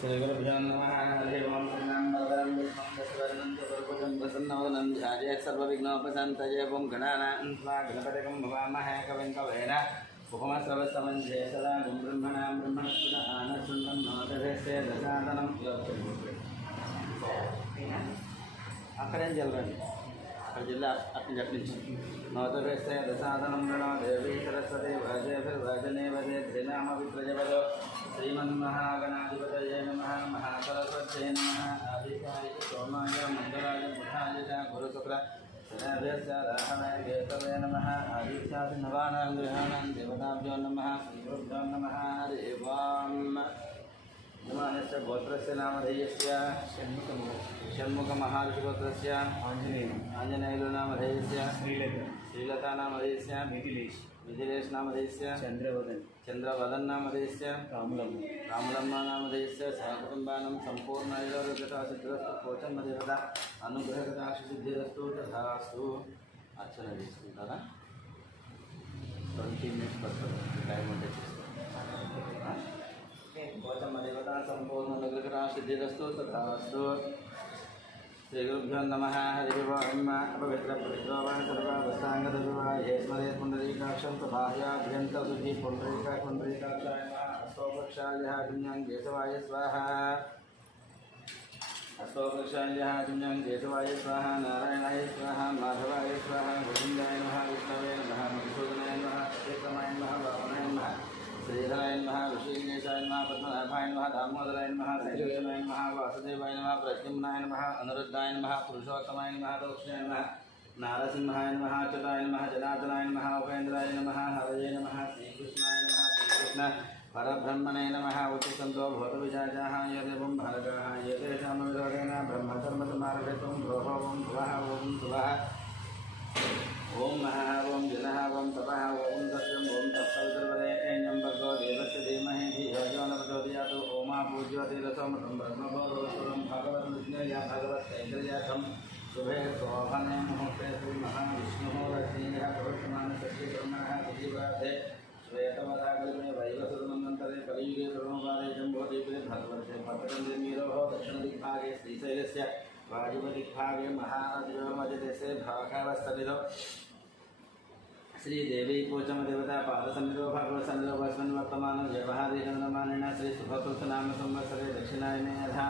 श्रीगुरुभ्यो नमः। हरिः ओं। वरदं विष्णुं शशिवर्णं चतुर्भुजं प्रसन्नवदनं ध्यायेत् सर्वविघ्नोपशान्तये। ओं गणानां त्वा गणपतिं भवामहे कविं कवेन उपमश्रवस्तमञ्जे सदा ब्रह्मणां ब्रह्मणस्पद आनशृण्वं नोदधेस्य दशादनं అక్కడేం చల్లరండి అక్కడ జిల్లా అటు నుంచి నోదవేస్తే దశాదనం గణో దేవీ సరస్వతి వాజనే వదే ధ్రినామ విప్రజవదో శ్రీమన్మహాగణాధిపతయే నమః మహాసరస్వత్యై నమః ఆదిత్యాయ సోమాయ మంగళాయ బుధాయ చ గురుశుక్ర శనిభ్యశ్చ రాహవే కేతవే నమః ఆదిత్యాది నవానాం గ్రహాణాం దేవతాభ్యో నమః శ్రీగురుభ్యో నమః హరి ఓం యజమానస్య గోత్రస్య నామధేయస్య షణ్ముఖమహార్షిగోత్రస్య ఆంజనేయులు నామధేయస్య శ్రీలతా నామధేయస్య మిథిలేష్ నామధేయస్య చంద్రవదన్ నామధేయస్య రాములమ్మ నామధేయస్య సహకుటుంబానం సంపూర్ణైలోక్యతాసిద్ధిరస్తు పోచమ్మదేవత అనుగ్రహకటాక్షసిద్ధిరస్తు తథాస్తు. అర్చన చేసుకుంటారా? 20 minutes పడుతుంది. టైం ఉంటే చేస్తాం. పోచమ్మదేవత సంపూర్ణనుగ్రహకటాక్షసిద్ధిరస్తు తథాస్తు. శ్రీగురుభ్యో నమః. హరి ఓం. అపవిత్ర పవిత్రోవా సర్వావస్థాంగదర్వా ఏ స్మరేత్ పుండరీకాక్షం బాహ్యాభ్యంతశుద్ధి పుండరీకాక్షాయ అస్తోపక్షాయ పుణ్యం కేశవాయ స్వాహ. అస్తోపక్షాయ పుణ్యం కేశవాయ స్వాహ. నారాయణాయ స్వాహ. మాధవాయ స్వాహ. గోవిందాయ నమః. విష్ణవే నమః. మధుసూదనాయ నమః. శ్రీకమాయ నమః. వామనాయ నమః. శ్రీధరాయ నమః. ఋషికేశాయ నమః. పద్మనాభాయ నమః. దామోదరాయ నమః. శ్రీకృష్ణాయ నమః. వాసుదేవాయ నమః. ప్రద్యుమ్నాయ నమః. అనిరుద్ధాయ నమః. పురుషోత్తమాయ నమః. దక్షిణాయ నమః. నారసింహాయ నమః. అచ్యుతాయ నమః. జనార్దనాయ నమః. ఉపేంద్రాయ నమః. హరయే నమః. శ్రీకృష్ణాయ నమః. శ్రీకృష్ణ పరబ్రహ్మణే నమః. ఉచితంతో భూతవిజాజాః యదేవం భారగాః ఏతేషాం విరోధేన బ్రహ్మధర్మసమారభేతుం ద్రోహోవం భువః ఓం శుభః ఓం మహః ఓం జనః ఓం తపః ఓం దస్యం ఓం తత్సవితుర్వరేణ్యం భర్గో దేవస్య ధీమహి ధియో యో న ప్రచోదయాత్. ఓమా పూజ్యోతిరసోమృతం బ్రహ్మభోగవస్వరం భగవన్ విజ్ఞేయ భగవత్తైంద్రియాకం శుభే శోభనే ముహూర్తే శ్రీ మహావిష్ణుః రశ్మీః ప్రవర్తమానస్య బ్రహ్మణः దివాదే శ్వేతవరాగమే వైవసుమన్వంతరే కలియుగే బ్రహ్మవాదే జంబోదీపే భగవతే భద్రందే మీరోహ దక్షిణదిగ్భాగే శ్రీశైలస్య వాయువ్యదిగ్భాగే మహానదియోర్మధ్యదేశే భాగవస్తనిధో శ్రీదేవీ పోచమదేవతా పాదసన్నిధో భగవత్సన్నిధో వస్మిన్ వర్తమానం వ్యవహారీకరణమానిన శ్రీ శుభకృతనామ సంవత్సరే దక్షిణాయనే యథా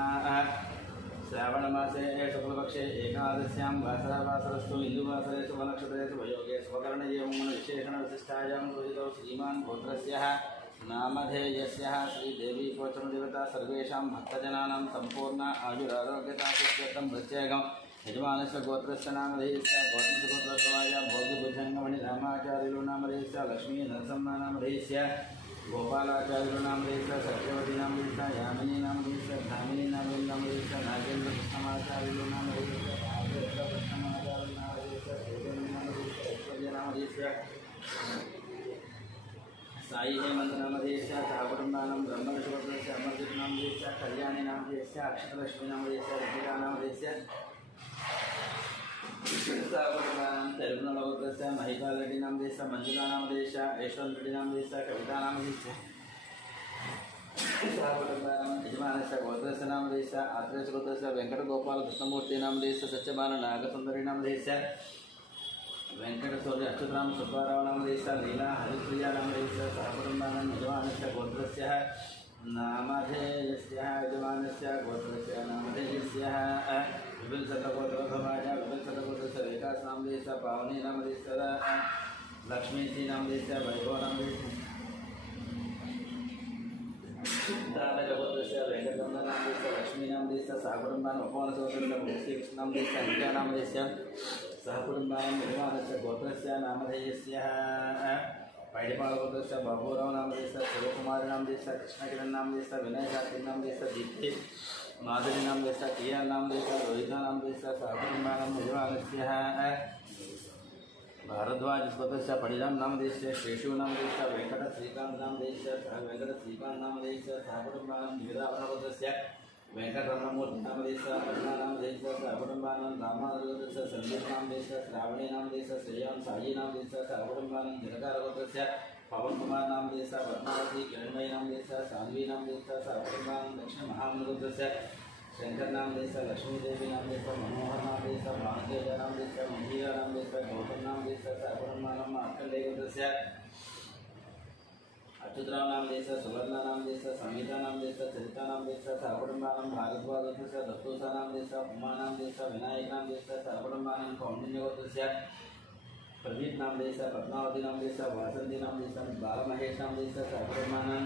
శ్రావణమాసే శుక్లపక్షే ఏకాదశ్యాం వాసరవాసరస్తు హిందూవాసరే శుభనక్షత్రే శుభయోగే శుభకరణయేమన విశేషణ విశిష్టాయాం పూజితో శ్రీమాన్ గోత్రస్య నామధేయస్య శ్రీదేవీ పోచమదేవతా సర్వేషాం భక్తజనానాం సంపూర్ణ ఆయురారోగ్యతాసిద్ధ్యర్థం ప్రత్యేకం యజమానస్య గోత్రస్య నామధేయస్య గోత్రస్య భోగిభుజంగమణి రామాచార్యులు నామధేయస్య లక్ష్మీ నరసమ్మ నామధేయస్య గోపాలాచార్యులు నామధేయస్య సత్యవతి నామధేయస్య యామిని నామధేయస్య ధామిని నామధేయస్య నాగేంద్ర కృష్ణమాచార్యులు నామధేయస్య నాగేంద్ర కృష్ణమాచార్యులు నామధేయస్య చైతన్య నామధేయస్య ఐశ్వర్య నామధేయస్య సాయి హేమంత్ నామధేయస్య సహకుటుంబానం బ్రహ్మవిష్ణుగోత్రస్య అమర్జిత్ నామధేయస్య కళ్యాణి నామధేయస్య అక్షరలక్ష్మీ నామధేయస్య రజికా నామధేయస్య సహకుటుంబానం తెలుగునగోత్రస్య మహిపాలరెడ్డి నామధేయస్య మంజులా నామధేయస్య యశ్వంత్ రెడ్డి నామధేయస్య కవితా నామధేయస్య సహకుటుంబానం యజమానస్య గోత్రస్య నామధేయస్య ఆత్రేయ గోత్రస్య వెంకట గోపాల కృష్ణమూర్తి నామధేయస్య సత్యబాల నాగసుందరి నామధేయస్య వెంకట సూర్య అచ్యుతరామ సుబ్బారావు నామధేయస్య లీలా హరిప్రియ నామధేయస్య సహకుటుంబానం యజమానస్య గోత్రస్య నామధేయస్య యజమానస్య గోత్రస్య నామధేయస్య విభిన్సతగోత్రోద్భవాయ విభిన్సతగోత్రస్య వికాస్ నామధేయస్య పావని నామధేయస్య లక్ష్మీజీ నామధేయస్య వైభవ నామధేయస్య గోత్రస్య వెంకటరమణ నామధేయస్య లక్ష్మీ నామధేయస్య సహకుటుంబానం ఉపవన సోదరుల శ్రీకృష్ణ నామధేయస్య నిత్యా నామధేయస్య సహకుటుంబానం యజమానస్య గోత్రస్య నామధేయస్య పైడిపాల గోత్రస్య బాబురావు నామధేయస్య శివకుమారి నామధేయస్య కృష్ణకిరణ్ నామధేయస్య వినయ్ శాస్త్రి నామధేయస్య దీప్తి మాధురి నామధేయస్య టీఆర్ నామధేయస్య రోహిత నామధేయస్య సహకుటుంబానం యజమానస్య भारद्वाज गोत्रस्य परिणाम नामधेयस्य शेषु नामधेयस्य वेंकट श्रीकांत नामधेयस्य सह वेंकट श्रीकांत नामधेयस्य सहकुटुंबानं निवेदावरण गोत्रस्य वेंकटरमणमूर्ति नामधेयस्य पद्मा नामधेयस्य सहकुटुंबानं रामानुजस्य संदीप नामधेयस्य श्रावणी नामधेयस्य श्रेयां साई नामधेयस्य सहकुटुंबानं जनकार गोत्रस्य पवन कुमार नाम देश पद्मावती किरणमयी नाम देश सान्वी नाम देश साकुटुंबां दक्षिण महामृगस्य शंकर नाम देश लक्ष्मी देवी नाम देश मनोहर नाम देश भानुतेज नाम देश मंजीरा नाम देश गौतम नाम देश साकुटुंबां मार्कंडेयस्य अच्युतराव नाम देश सुवर्णा नाम देश समिता नाम देश चरिता नाम देश साकुटुंबां भारद्वाजस्य दत्तोसा नाम देश उमा नाम देश विनायक नाम देश साकुटुंबां कौंडिन्यगोत्रस्य प्रदीप नाम देश पद्मावती नाम देश वासंती नाम देश बालमहेश नाम देश साकुटुंबां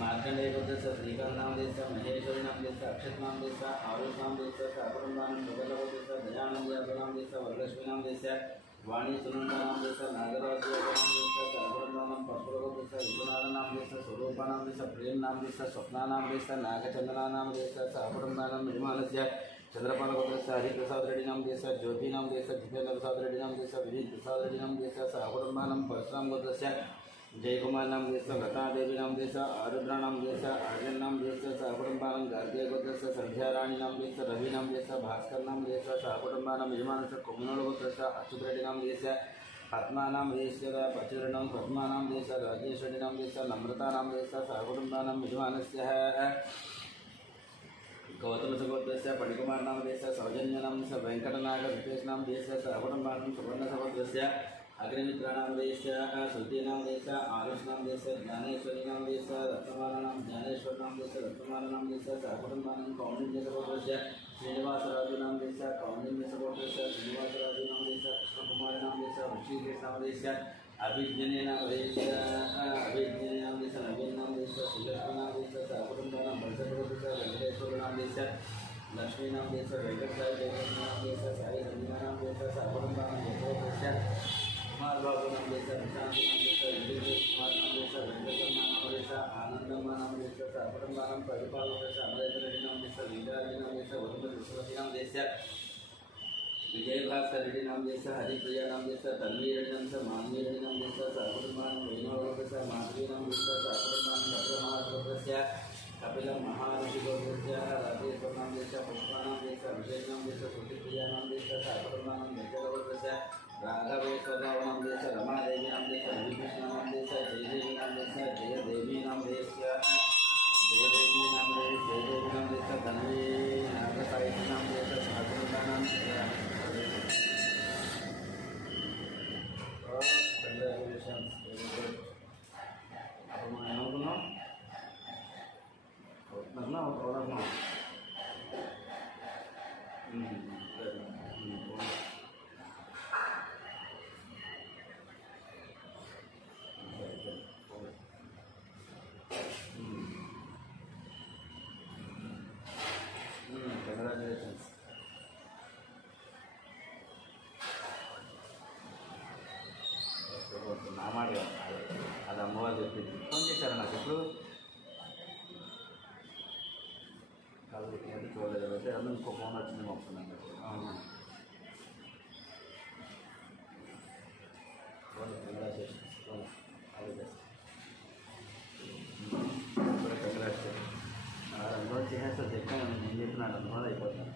मार्कंडेय गोत्रस्य श्रीकांत नाम देश महेश्वरी नाम देश अक्षत नाम देश आरुष नाम देश साकुटुंबां गोत्रस्य दयानंद यादव नाम देश वरलक्ष्मी नाम देश वाणी सुनंदा नाम देश नागराज यादव नाम देश साकुटुंबां परशुर गोत्रस्य विश्वनाथ नाम देश स्वरूपा नाम देश प्रेम नाम देश स्वप्ना नाम देश नागचंद्रा नाम देश साकुटुंबां यजमानस्य चंद्रपाल गोत्रस्य हरिप्रसाद रेड्डी नाम देश ज्योति नाम देश जितेंद्र प्रसाद रेड्डी नाम देश विनीत प्रसाद रेड्डी नाम देश साकुटुंबां परशुराम गोत्रस्य जयकुमार नाम देश लता देवी नाम देश आरुद्रा नाम देश आर्यन नाम देश साकुटुंबां गार्गे गोत्रस्य संध्या राणी नाम देश रवि नाम देश भास्कर नाम देश साकुटुंबां यजमानस्य कोमनोल गोत्रस्य अच्युत रेड्डी नाम देश पद्मा नाम देश पचुरणं पद्मा नाम देश राजेश रेड्डी नाम देश नम्रता नाम देश साकुटुंबां यजमानस्य गौतम सगोत्रस्य पणिकुमार नाम देश सौजन्य नाम देश वेंकटनाग रितेश नाम देश साकुटुंबां सुवर्ण सगोत्रस्य अग्निमित्रा नाम देश श्रुति नाम देश आरुष नाम देश ज्ञानेश्वरी नाम देश रत्नमाला नाम ज्ञानेश्वर नाम देश रत्नमाला नाम देश साकुटुंबां कौंडिन्य सगोत्रस्य श्रीनिवासराजु नाम देश कौंडिन्य सगोत्रस्य श्रीनिवासराजु नाम देश कृष्णकुमार नाम देश ऋषिकेश नाम देश अभिज्ञने नाम देश नवीन नाम देश श्रीलक्ष्मी नाम देश साकुटुंबां भरतगोत्रस्य वेंकटेश्वर नाम देश लक्ष्मी नाम देश वेंकट साई नाम देश साई रंजना नाम देश साकुटुंबां गोत्रस्य कुमार बाबू नाम देश निशांत नाम देश इंद्रजीत कुमार नाम देश वेंकटरमण नाम देश आनंदम्मा नाम देश साकुटुंबां परिपाल गोत्रस्य अमरेंद्र रेड्डी नाम देश वीराजी नाम देश वरुण विश्ववती नाम देश विजय भास्कर रेड्डी नाम देश हरिप्रिया नाम देश तन्वी रेड्डी नाम देश मानवी रेड्डी नाम देश साकुटुंबां वैष्णव गोत्रस्य माधवी नाम देश साकुटुंबां भद्रमहागोत्रस्य कपिल महाऋषि गोत्रस्य राजेश्वर नाम देश पुष्पा नाम देश अभिषेक नाम देश श्रुतिप्रिया नाम देश साकुटुंबां जयदेव गोत्रस्य राघवेश्वर राव नाम देश रमा देवी नाम देश हरिकृष्ण नाम देश जयदेवी नाम देश जयदेवी नाम देश जयदेवी नाम देश धनवी नागसाई नाम देश साकुटुंबां कंग्रेचुलेशन्स अब मैं ఏమనుకున్నాం అవుతున్నా అవుతున్నా కంగ్రాచులేషన్స్ నా మాట అది అమ్మవారు చెప్పింది ఫోన్ చేశారా నాకు ఎప్పుడు కాదు ఎంత చూడలేదు అయితే అందులో ఇంకో ఫోన్ వచ్చింది మొక్కున్నాను కంగ్రాచులేషన్స్ అది బెస్ట్ కంగ్రాచులేషన్స్ అనుభవం చేసేస్తా చెప్పాను నేను చెప్పినాను అనుభవం అయిపోతాను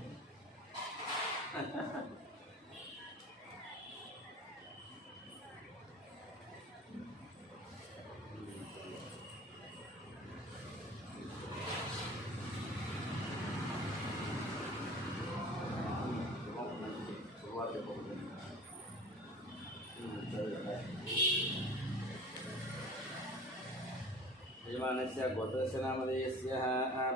यजमानस्य गोत्रस्य नामधेयस्य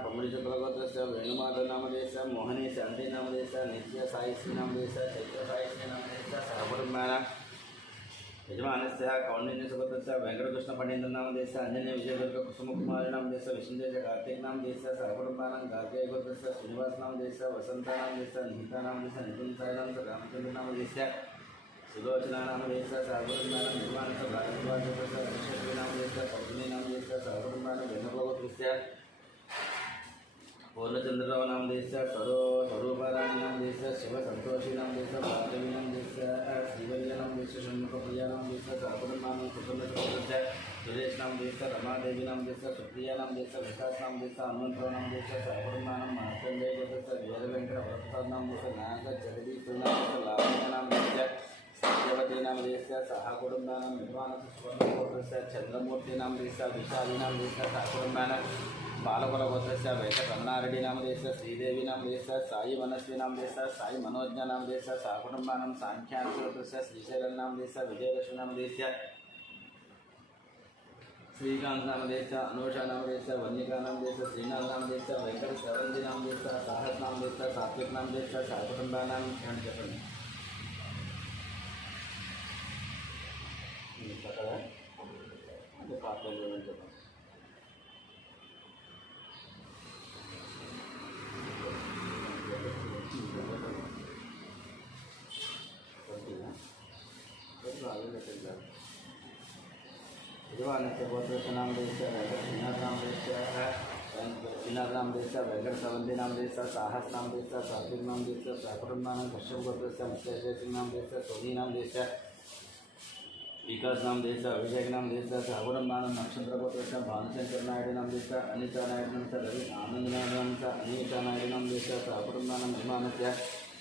पमणिशुक्लगोत्रस्य वेणुमाधव नामधेयस्य मोहनी शांति नामधेयस्य नित्य साईश्री नामधेयस्य चैत्र साईश्री नामधेयस्य साकुटुंबां यजमानस्य कौंडिन्यसुगोत्रस्य वेंकटकृष्ण पंडित नामधेयस्य अंजनी विजयदुर्ग कुसुमकुमारी नामधेयस्य विष्णुदेश कार्तिक नामधेयस्य साकुटुंबां गार्गे गोत्रस्य श्रीनिवास नामधेयस्य वसंत नामधेयस्य निहिता नामधेयस्य नितिन साई नामधेयस्य रामचंद्र नामधेयस्य सुलोचना नाम देश साकुटुंबां निर्माणस्य भारद्वाजस्य विश्वश्री नाम देश पद्मिनी नाम देश साकुटुंबां वेणुगोत्रस्य पूर्णचंद्रराव नाम देश स्वरूपाराणी नाम देश शिव संतोषी नाम देश भार्गवी नाम देश श्रीवल्य नाम देश षण्मुखप्रिया नाम देश साकुटुंबां कुटुंबस्य सुरेश नाम देश रमादेवी नाम देश सुप्रिया नाम देश विकास नाम देश हनुमंतराव नाम देश साकुटुंबां मार्कंडेय गोत्रस्य वीर वेंकट वरप्रसाद नाम देश नाग जगदीश नाम देश लावण्य नाम देश सत्यवतीनां देशस्य सह कुटुम्बानां निर्माणस्य चन्द्रमूर्तीनां देशस्य विशालीनां देशस्य सह कुटुम्बानां बालकुलगोत्रस्य वेंकटरमणारेड्डीनां देशस्य श्रीदेवीनां देशस्य साई मनस्वीनां देशस्य साई मनोज्ञानां देशस्य सह कुटुम्बानां साङ्ख्यानगोत्रस्य श्रीशैलनां देशस्य विजयलक्ष्मीनां देशस्य श्रीकांत नाम देश अनुषा नाम देश वन्यका नाम देश श्रीनाथ नाम देश वेंकट सरंजी नाम देश साहस नाम देश सात्विक नाम देश साकुटुंबा नाम చెప్పండి కదా అంటే పాత్రలు చెప్పండి नाम देश श्रीनाथ नाम देश वेंकट सवंती नाम देश साहस नाम देश सात्विक नाम देश साकुटुंबानां कश्यप गोत्रस्य मुख्य नाम देश सोनी नाम देश विकास नाम देश अभिषेक नाम देश साकुटुंबानां नक्षत्र गोत्रस्य भानुशंकर नायडू नाम देश अनिता नायडू नाम रवि आनंद नायडू नाम अनिता नायडू नाम देश साकुटुंबानां विमानस्य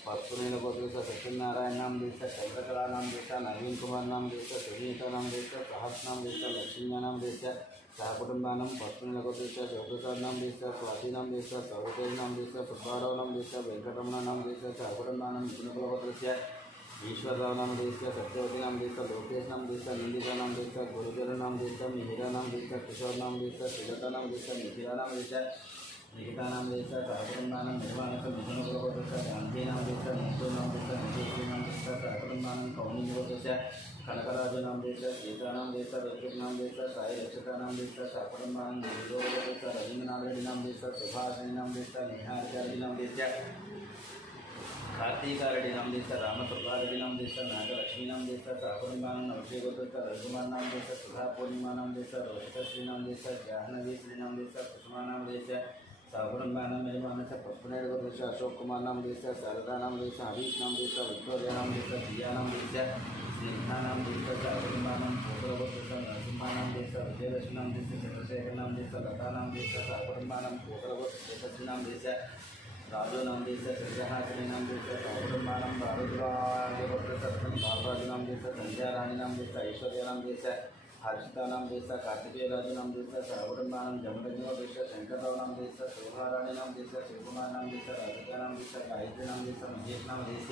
पत्पुरेण गोत्रस्य सत्यनारायण नाम देश चंद्रकला नाम देश नवीन कुमार नाम देश सुनीता नाम देश सहस नाम देश लक्ष्मी नाम देश सहकुटुंबानां पत्पुरेण गोत्रस्य शिवप्रसाद नाम देश स्वाति नाम देश सौरतेज नाम देश सुब्बाराव नाम देश वेंकटरमण नाम देश सहकुटुंबानां विष्णुकुल गोत्रस्य ईश्वरराव नाम देश सत्यवती नाम देश लोकेश नाम देश निंदिता नाम देश गुरुजन नाम देश मिहिरा नाम देश किशोर नाम देश श्रीलता नाम देश मिथिला नाम देश निकिता नाम देश सहकुटुंबानां निर्माणस्य मिथुनकुल गोत्रस्य गांधी नाम देश नीतू नाम देश नितेश्री नाम देश सहकुटुंबानां कौनिन्य गोत्रस्य कनकराजु नाम देश सीता नाम देश वेंकट नाम देश साई रक्षिता नाम देश सहकुटुंबानां गुरुदेव गोत्रस्य रवींद्रनाथ रेड्डी नाम देश सुभाषिनी नाम देश नेहाचार्य नाम देश कार्तिकारेड्डी नाम देश रामसुब्बारेड्डी नाम देश नागलक्ष्मी नाम देश सहकुटुंबानां नवश्री गोत्रस्य रविकुमार नाम देश सुधा पूर्णिमा नाम देश रोहितश्री नाम देश जाह्नवी श्री नाम देश कुसुमा नाम देश सहकुटुंबानां यजमानस्य पद्मनाभ गोत्रस्य अशोक कुमार नाम देश शारदा नाम देश हरीश नाम देश विक्टोरिया नाम देश दिया नाम देश स्नेहा नाम देश सहकुटुंबानां गोत्र गोत्रस्य नरसिंहा नाम देश विजयलक्ष्मी नाम देश चंद्रशेखर नाम देश लता नाम देश सहकुटुंबानां गोत्र गोत्रस्य नाम देश राजू नाम देश श्रीजहाश्री नाम देश सहकुटुंबानां भारद्वाज गोत्रस्य बालराजु नाम देश संध्या रानी नाम देश ऐश्वर्या नाम देश हर्षिता नाम देश कार्तिकेय राजू नाम देश सहकुटुंबानां जमदग्नि देश शंकरराव नाम देश शोभाराणी नाम देश शिवकुमार नाम देश राधिका नाम देश गायत्री नाम देश महेश नाम देश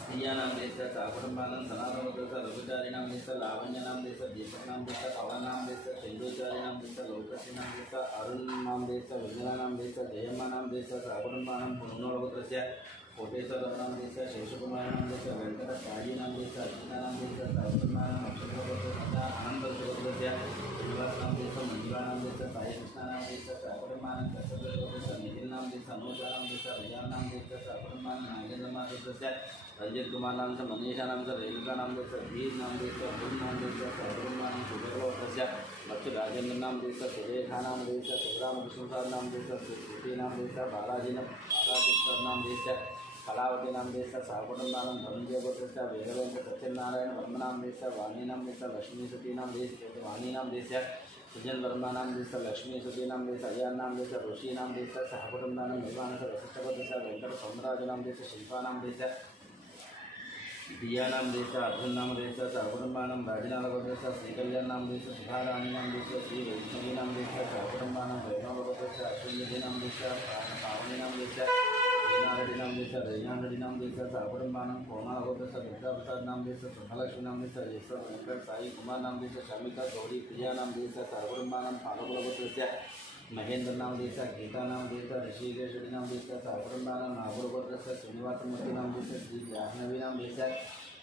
स्त्रिया नाम देश सहकुटुंबानां सनातन गोत्रस्य रघुचारी नाम देश लावण्य नाम देश दीपक नाम देश पवन नाम देश चंदूचारी नाम देश लोकश्री नाम देश अरुण नाम देश विजया नाम देश जयम्मा नाम देश सहकुटुंबानां पुनोल गोत्रस्य कोटेश्वर नाम देश शेषकुमार नाम देश वेंकट काजी नाम देश अर्चना नाम देश सहकुटुंबानां नक्षत्र गोत्रस्य आनंद गोत्रस्य श्रीनिवास नाम देश मंजुला नाम देश साई कृष्ण नाम देश सहकुटुंबानां कश्यप गोत्रस्य निखिल नाम देश अनुजा नाम देश रिया नाम देश सहकुटुंबानां नागेंद्र गोत्रस्य रंजित कुमार नाम से मनीषा नाम से रेणुका नाम देश धीर नाम देश अरुण नाम देश सहकुटुंबानां शुभकलोत्रस्य लक्ष्य राजेंद्र नाम देश सुरेखा नाम देश शिवराम कृष्णप्रसाद नाम देश श्रुति नाम देश बालाजी नाम देश कलावती नाम देश सहकुटुंबानां धनंजय गोत्रस्य वेदवेंक सत्यनारायण वर्मा नाम देश वाणी नाम देश लक्ष्मी सती नाम देश वाणी नाम देश सुजन वर्मा नाम देश लक्ष्मी सती नाम देश अयान नाम देश ऋषि नाम देश सहकुटुंबानां निर्माणस्य वशिष्ठ गोत्रस्य वेंकट सौंदराज नाम देश शिल्पा नाम देश दिया नाम देश अर्जुन नाम देश सहकुटुंबानां राजनाल गोत्रस्य श्रीकल्याण नाम देश सुधाराणी नाम देश श्री वैष्णवी नाम देश सहकुटुंबानां वैष्णव गोत्रस्य अश्विनी नाम देश पावनी नाम देश रेड्डी नाम देश रेहान रेड्डी नाम देश सहकुटुंबानां कोमल गोत्रस्य दुर्गाप्रसाद नाम देश सुभलक्ष्मी नाम देश ईश्वर वेंकट साई कुमार नाम देश शमिका गौरी प्रिया नाम देश सहकुटुंबानां पालकुल गोत्रस्य महेंद्र नाम देश गीता नाम देश ऋषिकेश रेड्डी नाम देश सहकुटुंबानां नागुर गोत्रस्य श्रीनिवासमूर्ति नाम देश श्री जाह्नवी नाम देश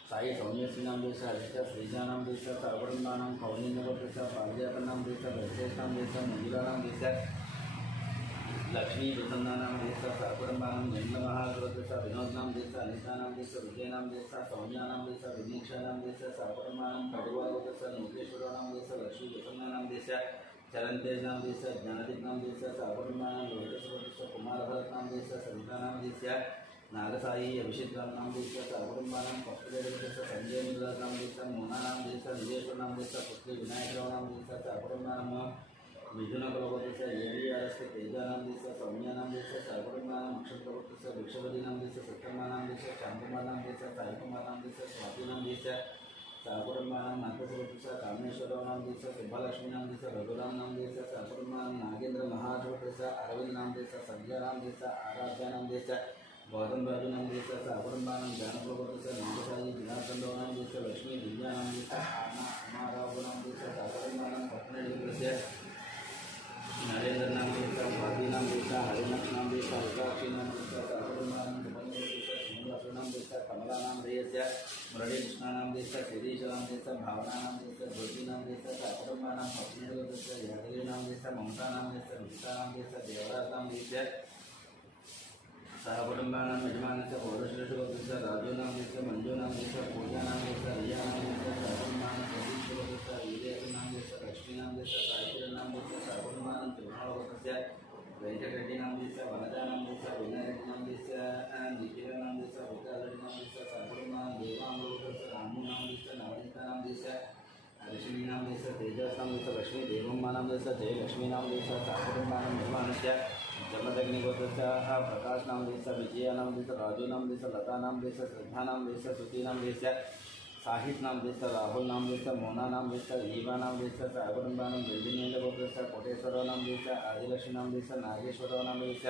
साई सौम्यश्री नाम देश हर्षिता श्रीजा नाम देश सहकुटुंबानां कौनिन्य गोत्रस्य पारिजात नाम देश वैशेष नाम देश मंजुला नाम देश लक्ष्मी प्रसन्ना नाम देश सहकुटुंबानां नंदमहागोत्रस्य विनोद नाम देश अनिता नाम देश विजय नाम देश सौम्या नाम देश विनीक्षा नाम देश सहकुटुंबानां कड़ुआ गोत्रस्य नोकेश्वर नाम देश लक्ष्मी प्रसन्ना नाम देश चरणतेज नाम देश ज्ञानदीप नाम देश सहकुटुंबानां लोकेश गोत्रस्य कुमार भरत नाम देश सरिता नाम देश नागसाई अभिषेक नाम देश सहकुटुंबानां पक्षदेव गोत्रस्य संजय नाम देश मोना नाम देश निजेश्वर नाम देश पुत्री विनायकराव नाम देश सहकुटुंबानां मिथुनकुलपतिस्य एरियारस्य तेजानां देशस्य सौम्यानां देशस्य सर्वकुटुम्बानां नक्षत्रपतिस्य वृक्षपतिनां देशस्य सप्तमानां देशस्य शान्तमानां देशस्य सायकुमारां देशस्य स्वातीनां देशस्य सर्वकुटुम्बानां नागपतिस्य कामेश्वरानां देशस्य शुभलक्ष्मीनां देशस्य रघुरामनां देशस्य सर्वकुटुम्बानां नागेन्द्र महाधिपतिस्य अरविन्दनां देशस्य संध्यानां देशस्य आराध्यानां देशस्य गौतम राजूनां देशस्य सर्वकुटुम्बानां ज्ञानकुलपतिस्य नागसायी जनार्दनरावनां देशस्य लक्ष्मी दिव्यानां देशस्य अमारावनां देशस्य सर्वकुटुम्बानां पत्नीदेवस्य नरेंद्रनां देशस्य स्वातीनां देशस्य हरिनाथनां देशस्य रुद्राक्षीनां देशस्य सर्वकुटुम्बानां श्रीनिवासनां देशस्य कमलानां देशस्य मुरलीकृष्णानां देशस्य शिरीशानां देशस्य भावनानां देशस्य ज्योतीनां देशस्य सर्वकुटुम्बानां पत्नीदेवस्य यादवीनां देशस्य ममतानां देशस्य रुचितानां देशस्य देवराजनां देशस्य सहकुटुम्बानां यजमानस्य पौरुषेषुगोत्रस्य राजूनां देशस्य मञ्जूनां देशस्य पूजानां देशस्य रियानां देशस्य सहकुटुम्बानां प्रदीपगोत्रस्य वीरेशनां देशस्य लक्ष्मीनां देशस्य सायकिरणां देशस्य सहकुटुम्बानां त्रिगुणगोत्रस्य वेंकटरेड्डिनां देशस्य वनजानां देशस्य विनयरेड्डिनां देशस्य निखिलनां देशस्य रुद्रारेड्डिनां देशस्य सहकुटुम्बानां देवांगोत्रस्य रामूनां देशस्य नवनीतानां देशस्य ऋषिणीनां देशस्य तेजसां देशस्य लक्ष्मी देवम्मानां देशस्य जयलक्ष्मीनां देशस्य सहकुटुम्बानां निर्माणस्य जमदग्निगोत्रस्य प्रकाशनां देशस्य विजयानां देशस्य राजूनां देशस्य लतानां देशस्य श्रद्धानां देशस्य श्रुतीनां देशस्य साहित्नां देशस्य राहुलनां देशस्य मोनानां देशस्य ईवानां देशस्य सहकुटुम्बानां निर्विनेन्द्रगोत्रस्य कोटेश्वरानां देशस्य आदिलक्ष्मीनां देशस्य नागेश्वरानां देशस्य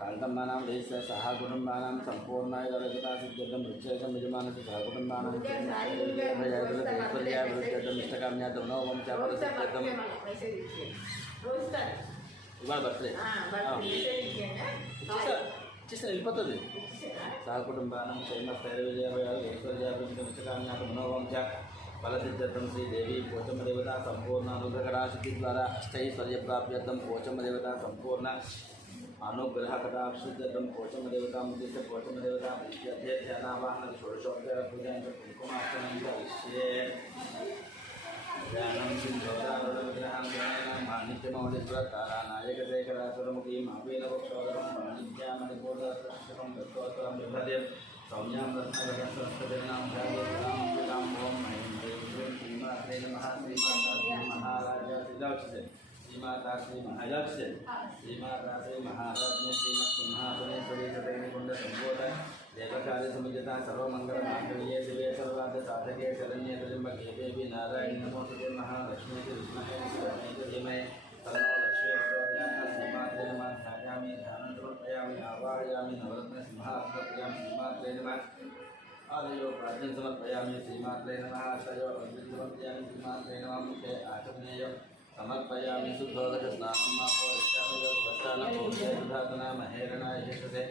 कान्तम्मानां देशस्य सहकुटुम्बानां सम्पूर्णायुर्वेदासिद्धं मृत्युजं यजमानस्य सहकुटुम्बानां जयजयद्वैश्वर्याभिवृद्ध्यर्थम् इष्टकाम्यार्थं नववंशापरसिद्ध्यर्थं ఇవాళ బర్త్డే చేసిన వెళ్ళిపోతుంది సహకుటుంబానం క్షేమస్థైర్యవిజయాభివృద్ధికామ్యాత మనోవంశ ఫలసిద్ధ్యర్థం శ్రీదేవి పోచమ్మదేవత సంపూర్ణ అనుగ్రహరాశిద్ధి ద్వారా అష్టైశ్వర్యప్రాప్త్యర్థం పోచమ్మదేవత సంపూర్ణ అనుగ్రహకటాక్షిద్ధం పోచమ్మదేవతాముద్దిశ్య పోచమ్మదేవత ప్రీత్యధ్యానావాహన షోడశోపచార పూజాంచ కుంకుమార్చనంచ విశ్వే ధ్యానం సింధోదారుణవిగ్రహం మాణిక్యమౌళీశ్వర తారానాయకశేఖరాసురముఖీం అపీనవక్షోదరం వాణిజ్యామణిపూర్ణం దత్తోత్తరం బిభ్రదేవ్ సౌమ్యాం రత్నగణసంస్కృతినాం ధ్యానం ఓం శ్రీమాత్రే నమః మహారాజా శ్రీమాతా శ్రీ మహారాజే శ్రీమాతా శ్రీ మహారాజ్ఞ శ్రీమత్ సింహాసనేశ్వరీ సతైనికుండ సంబోధ దేవకార్య సముచిత సర్వమంగళమాంగళ్యే శివే సర్వార్థ సాధకే శరణ్యే త్ర్యంబకే దేవి నారాయణ నమోస్తుతే మహాలక్ష్మీ విష్ణువే ధీమహి తన్నో లక్ష్మీ ప్రచోదయాత్ శ్రీమాత్రే నమః ధ్యాయామి ధ్యానం సమర్పయామి ఆవాహయామి నవరత్న సింహాసనప్రియాం శ్రీమాత్రే నమః ఆలయో ప్రార్థన సమర్పయామి శ్రీమాత్రే నమః ఆశ్రయో అర్ఘ్యం సమర్పయామి శ్రీమాత్రే నమః ముఖే ఆచమనేయం సమర్పయామి శుద్ధోదక స్నానం వస్త్రాన మహేరణ యశసే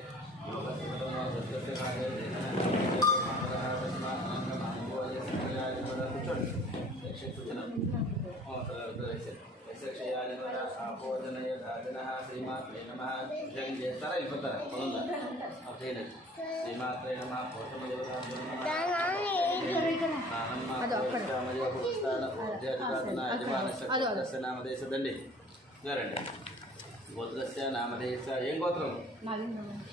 ఆపోజనయ రాజన శ్రీమాత్రే నమ చేస్తారా అయిపోతారా పొందా చేయలేదు శ్రీమాత్రే నమ పోషమదేవతామదేశ నామదేశదండి గారండి గోత్రస్య నామదేశ ఏం గోత్రం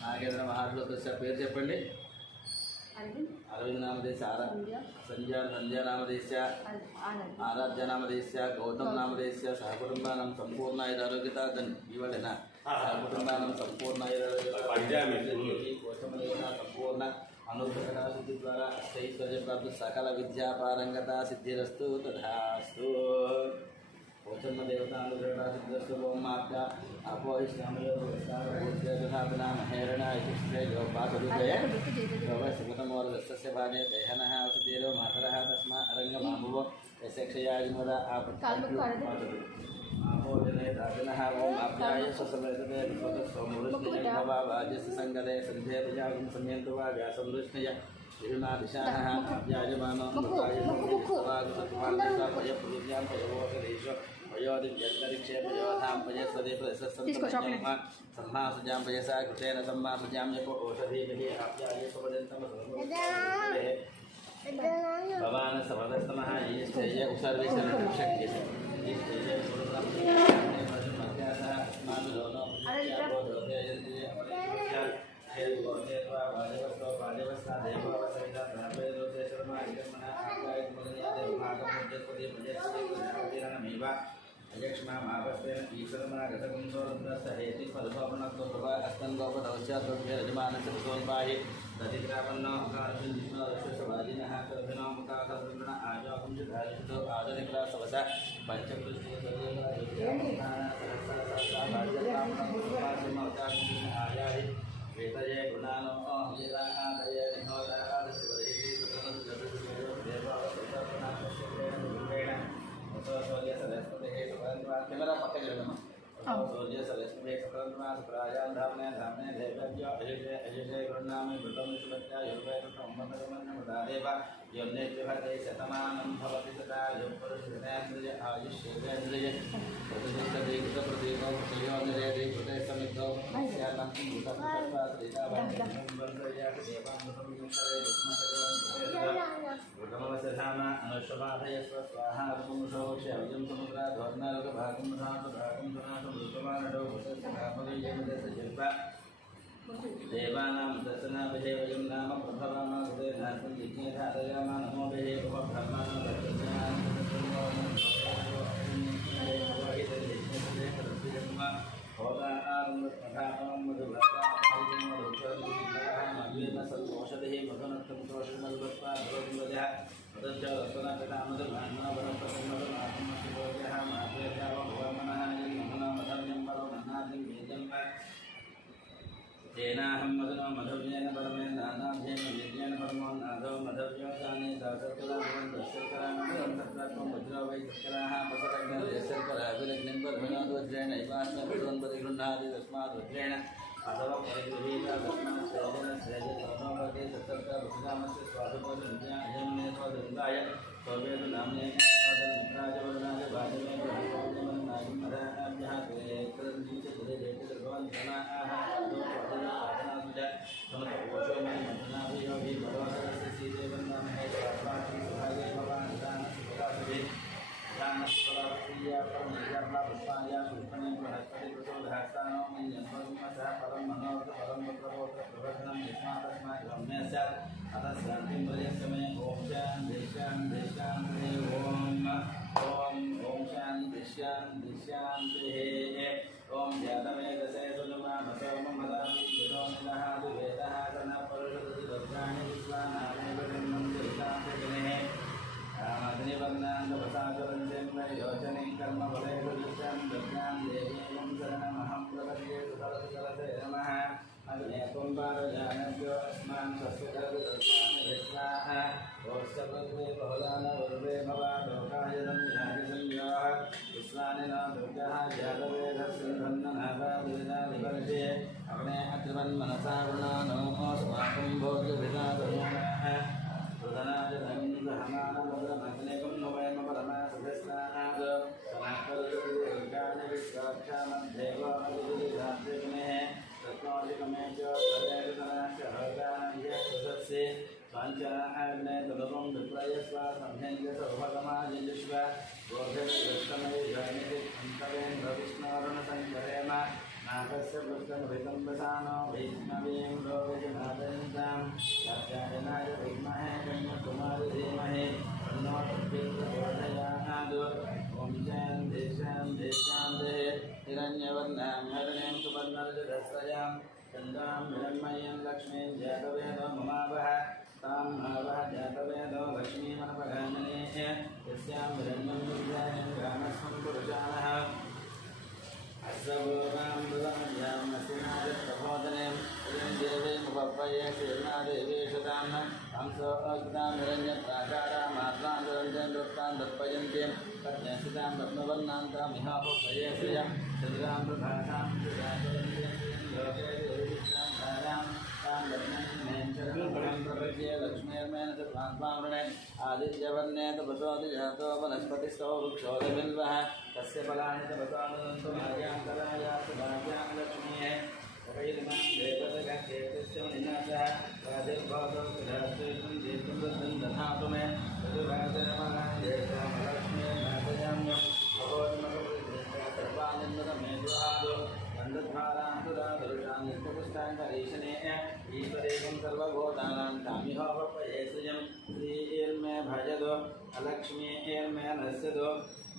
నాగేంద్ర మహాగోత్రస్య పేరు చెప్పండి అరవింద్ నామదేశ సంధ్యా నామదేశ ఆరాధ్య నామదేశ గౌతమ్ నామదేశ సహకుటుంబానం సంపూర్ణ ఆరోగ్యత ఇవాళేనా సహకుటుంబానం సంపూర్ణ సంపూర్ణ అనుగ్రహ సిద్ధి ద్వారా అష్టైశ్వర్య ప్రాప్తి సకల విద్యా పారంగత సిద్ధిరస్తు తథాస్తు పోచమ్మ దేవత అనుగ్రహ సిద్ధిరస్తు ఓమాప్య అపోహిష్టామయోధాపన మహేరణ ఇతిశ్రేయోపాసరుదయ శివతమోరదస్య భాజే దేహన ఔషధీరో మాతరః తస్మా అరంగమాభువో యస్య క్షయాజిమోద ఆపోజనే రాజనః ఓం ఆప్యాయ స్వసమేతదే విశ్వతస్వమూర్తియ భవావాజస్య సంగదే సంధ్యే ప్రజాగం సమయంతు వా వ్యాసమృష్ణయ విరుణాదిశానః అప్యాయమానో ముఖాయ సత్వాగసత్వాన్నిసాపయపురుజ్యాం పయవోషదేశో పయోదివ్యంతరిక్షే పయోధాం పయస్వదే ప్రసస్సంతమజ్ఞమః సమ్మాసుజాం పయసా కృతేన సమ్మాసుజాం యపో ఓషధీభిః ఆప్యాయ స్వపదంతమసర్వే భవాన్ సమదస్తమః ఈశ్చర్య ఉసర్వేశ్వరశక్తియతే अयक्ष्मामापस्तेन ईश्वरमागतकुंसोरुद्रसहेति फलभवनत्वप्रभा अस्तन्गोपदवस्याद्रव्यरजमानसतसोन्पाहि दधित्रापन्नो कालुषिन्दिष्णोदशवाजिनः कर्भिणो मुखाकर्भिण आजोकुंसिधारिषितो आदनिक्रासवसा आयाहि वेतये गुणानो लीलादये निहोदादिशिवदेवी कैमरा पक्का जरूर सूर्य सरस्वती सकलमास प्रायां धामने धामने देवज्ञ अजय अजय गुरुनामे गुरुम सुभद्रा योगेन ब्रह्मपरमं दादेवा योन्ने विभते शतमानं भवति सदा योगपुरुषेन्द्रिय आयुष्येन्द्रिय प्रतिष्ठित प्रतीको प्रयोनिरे कृते समितो स्यातं भूतत्वा श्रीतावन्तं गुरुमवसधाम अनुष्वाधयस्व स्वाहा पुंसोक्षयं समुद्रा धर्मलोकभागं भागं सुनातो देवानां दर्शनाभिधेयं नाम प्रभवामः हृदयनाथं यज्ञधारयामः नमो तेनाहं मधुनो मधव्येन परमेन नानाभ्येन विद्येन परमो नाथो मधव्योगानि दासकलाभवं दशकरामन्तत्वं वज्रो वै शर्कराः पसरग्निर्यशर्कराभिलग्निं परमिनोद्वज्रेण इवास्म भगवन्पति गृह्णाति तस्मात् वज्रेण अथवा परिगृहीता तस्मात् श्रेयेन श्रेयतमोभवति तत्तत्र भुजगामस्य स्वाधुपोजन्यायम्ने स्वदन्ताय स्ववेद नाम्ने स्वादन्त्राजवदनाय भाजमे प्रभुमन्नायमधाभ्यः त्रेकरञ्जीचतुरेभगवन्तनाः ओम जातवेदसे सुनुमामसो ममदामि विरोनिनः दुवेदः तनपरुषदति भद्राणि विश्वानानि वृन्मन्दिरितान्तिने रामग्निवर्णान्तपसाचरन्त्यं योजने कर्मफलेषु दिशां दज्ञां देवीं शरणमहं प्रपद्ये सुतरसुतरसे नमः अग्ने कुम्भारजानभ्यो अस्मान् स्वस्तिकरदर्शामि विश्वाः ओष्ठपृथ्वी बहुलानवरुवे भवा लोकाय रम्यानि संयोः विश्वानि न दुर्गः जातवेदस्सिन्धन्ननाभादिविदादिवर्षे अग्ने अग्निवन्मनसा वृणानो अस्माकं भोजभिदादमोनः प्रधनाय धन्यहमानमग्नमग्नेकं नवयम परमासुधस्नाद सनाकर्षुर्गानि विश्वाक्षामध्येव अभिदिधात्रिग्नेः तत्त्वादिकमेच प्रदेशनाशहगानयसस्य पाञ्चनाग्ने तदपं विप्रयस्व संध्यन्य सौभगमायजुष्व गोभिर्दृष्टमये जयमिति अन्तरेन्द्रविष्णोरुणसङ्करेम नागस्य पृष्ठमभितम्बसानो वैष्णवीं लोकजनादन्तां कात्यायनाय विद्महे कन्याकुमारी धीमहि तन्नो प्रचोदयात् ॐ शान्ति शान्ति शान्तिः हिरण्यवर्णां हरिणीं सुवर्णरजतस्रजां चन्द्रां हिरण्मयीं लक्ष्मीं जातवेदो ममावह तां भावः जातवेदो लक्ष्मीमनपगामिनीः यस्यां हिरण्यं विद्यायं गानस्वं पुरुषाणः अस्वभोगां मृदमध्यां नसीनाजप्रबोधनें श्रीं देवीमुपप्पये शीर्णादेवीशतां हंसो अकृतां हिरण्यप्राकारामात्रां निरञ्जनवृत्तां दर्पयन्तीं कन्यासितां रत्नवर्णान्तामिहापप्पये श्रियं चन्द्रां प्रभासां लोके देवीशां धारां तां लग्नं प्रपद्ये लक्ष्मीर्मेण सर्वात्मावृणे आदित्यवर्णे तपसोऽधिजातो वनस्पतिस्थो वृक्षोऽधिबिल्वः तस्य फलानि तपसानुदन्तु भाग्यान्तरायास्तु भाग्यां लक्ष्मीः उपैर्मां देवतगच्छेतस्य निनादः राजर्भवतो सुधास्त्रीं जेतुं दत्तं दधातु मे तदुभासनमनां जयसामलक्ष्मीर्नाथयाम्यं भगवन्मकप्रतिष्ठाकर्पानिन्दतमे दुहादो गन्धद्वारान्तुरादरुषां नित्यपुष्टान्तरीशने ईश्वरेकं सर्वभूतानां कामिहोपपये श्रियं श्रीर्मे भजदो अलक्ष्मीर्मे नश्यदो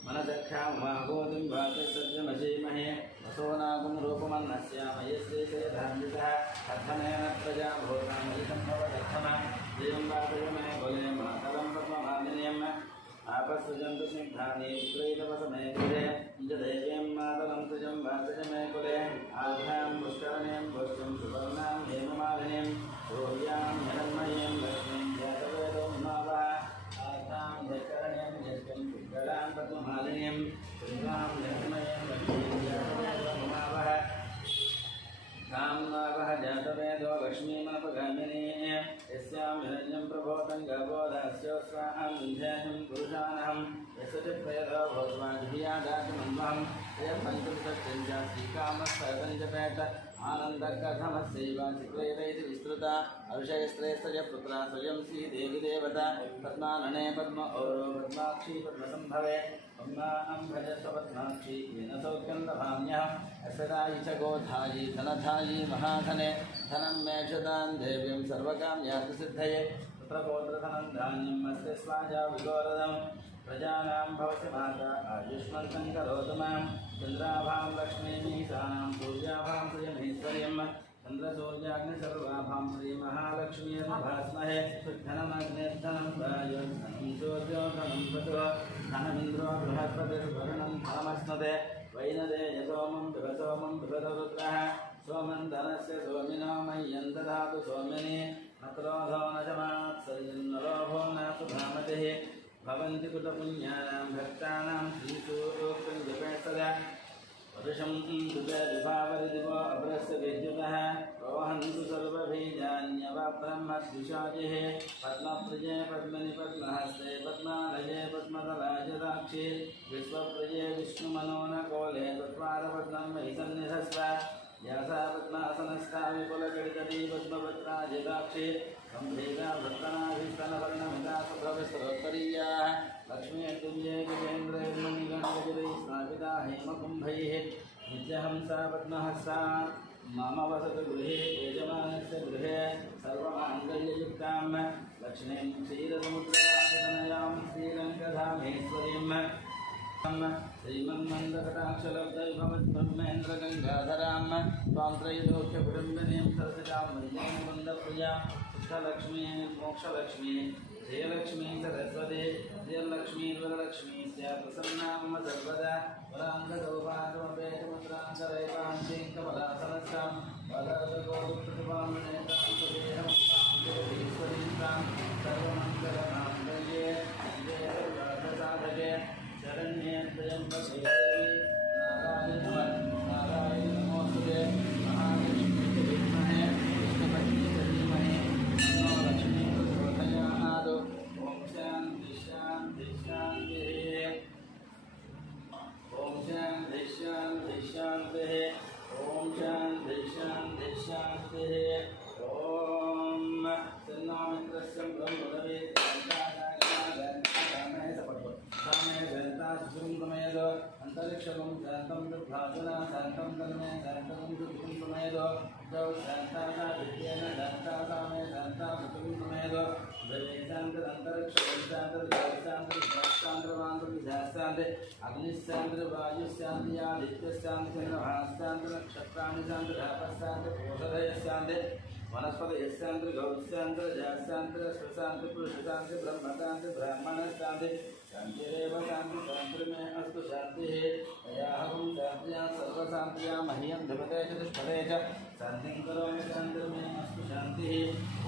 मनसख्यामहागोतिं वाचसज्जमशीमहे वसोनागुं रूपमन्नस्यामये श्रीशैलधान्वितः कथनेन प्रजा भूतामयितं भवदर्थमा देवं वाचयमे कुले मातरं पद्ममालिनीम् आपसृजन्तु सिंहानि विक्रीतवसमे कुले निजदेवीं मातरं तुजं वाचयमे कुले आभ्यां पुष्करणीं पुष्टिं सुवर्णां हेममालिनीं सूर्यां हिरण्मयीं लक्ष्मीं जातवेदो मावः आभ्यां जयकरणीं यज्ञं पुष्करां पद्ममालिनीं सूर्यां हिरण्मयीं लक्ष्मीं जातवेदो मावः नाम्नावः जातवेदो लक्ष्मीमनपगामिनी यस्यां हिरण्यं प्रभोतं गवोदास्यो स्वाहं विन्ध्याहं पुरुषानहं यस्य च प्रयतो भोज्वा धिया दातुमन्वहं श्रीकामः जपेत आनन्दकथमस्यैव चित्रैरैति विस्तृता अविषयस्त्रेस्तज पुत्रा स्वयं श्रीदेवी देवता पद्मानने पद्म औरो पद्माक्षी पद्मसम्भवे पद्मां भजस्व पद्माक्षी येन सौख्यं लभाम्यहं असदायि च गोधायि धनधायि महाधने धनं मेषदां देवीं सर्वकाम्यार्थसिद्धये पुत्रपौत्रधनं धान्यम् अस्य स्वाजा विगोरदं प्रजानां भवति माता आयुष्मन्तं करोतु मां चन्द्राभां लक्ष्मीमीशानां सूर्याभां श्रियमहेश्वर्यं चन्द्रसूर्याग्निसर्वाभां श्रीमहालक्ष्मीर्भास्महे धनमग्निर्धनं वायुर्धनं सूर्योधनं वसुः धनमिन्द्रो बृहस्पतिर्वरुणं धनमस्नुते वैनदेय सोमं पिबतरुद्रः सोमं धनस्य सोमिनो मह्यं ददातु सोमिनि न क्रोधो न जमात्सर्यं न लोभो न सुधामतिः भवन्ति कृतपुण्यानां भक्तानां श्रीसूक्तं जपे सदा वरुषं दुबे विभावरिदिवो अभ्रस्य विद्युतः प्रवहन्तु सर्वबीजान्यवब्रह्मद्विषाजिः पद्मप्रिये पद्मनि पद्महस्ते पद्मालये पद्मदलाजदाक्षि विश्वप्रिये विष्णुमनोनकोले चत्वारपद्मं मयि सन्निधस्व यासा पद्मासनस्था विपुलकटितटी पद्मपत्राजिदाक्षि गम्भीरा भक्तनाभिस्तनवर्णमिता सुभ्रविस्तरोत्तरीयाः लक्ष्मीर्दिव्ये गजेन्द्रैर्मणिगणगजैः स्थापिता हेमकुम्भैः नित्यहंसा पद्महस्ता मम वसतु गृहे यजमानस्य गृहे सर्वमाङ्गल्ययुक्तां लक्ष्मीं क्षीरसमुद्रराजतनयां श्रीरङ्गधामेश्वरीं श्रीमन्मन्दकटाक्षलब्धैभवद्ब्रह्मेन्द्रगङ्गाधरां त्वां त्रैलोक्यकुटुम्बिनीं सरसिजां मञ्जनमुकुन्दप्रियां सुखलक्ष्मीं मोक्षलक्ष्मीं जयलक्ष्मी सरस्वती जयलक्ष्मी वरलक्ष्मी स्यात् प्रसन्ना मम सर्वदा वराङ्गदौपादमपेतमुद्रान्तरैकान्तीं कमलासनस्यां वदरगोरुप्रतिभामनेतां सुदेहमस्तां सर्वमङ्गलमाङ्गल्ये जयसाधके शरण्ये त्र्यम्बके देवी नारायण नमोस्तुते महालक्ष्मी च विद्महे विष्णुपत्नी च धीमहि तन्नो लक्ष्मी प्रचोदयात्। ॐ शान्ति शान्ति शान्तिः। ॐ शान्ति शान्ति शान्तिः। ॐ शान्ति शान्ति शान्तिः। ॐ तन्नामित्रस्य ब्रह्मणवे अंतरिक्षं शांतं दुर्भाजना शांतं तन्मे शांतं दुर्गुं प्रमेदो जौ शांतासा विद्येन शांतासा मे शांता सुखं प्रमेदो ब्रह्मेशांतर अंतरिक्षं शांतर जलशांतर शांतरवांतर विशांतर अग्निशांतर वायुशांतर आदित्यशांतर चंद्रभाशांतर नक्षत्राणि शांतर आपशांतर औषधयशांतर वनस्पतयशांतर गौशांतर जाशांतर श्वशांतर पुरुषशांतर ब्रह्मशांतर ब्राह्मणशांतर शांतिरेव शांति शांति में अस्तु शांति तयाहं शांत्या सर्वशांत्या मह्यं धमते च तिष्ठते च शांतिं करोमि शांति में अस्तु शांति।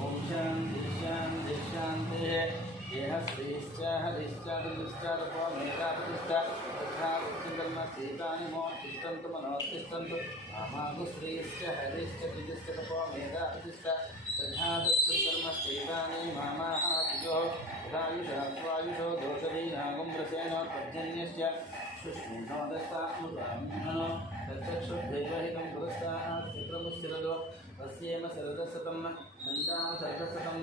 ओम शांति शांति शांति। यह श्रीश्च हरिश्च धनुश्च तपो मेधापतिश्च तथा उत्तिकर्म सीतानि मोत्तिष्ठन्तु मनोत्तिष्ठन्तु मामागु श्रीश्च हरिश्च द्विजश्च तपो मेधापतिश्च तथा उत्तिकर्म सीतानि मामाः द्विजो यथायुषात्वायुषो दोषवीनागं रसेन पर्जन्यस्य शुष्मिनोदस्तामुब्राह्मणो तच्चक्षुर्दैवहितं पुरस्तात् चित्रमुश्चिरदो तस्येम सर्वशतं नन्दाम सर्वशतं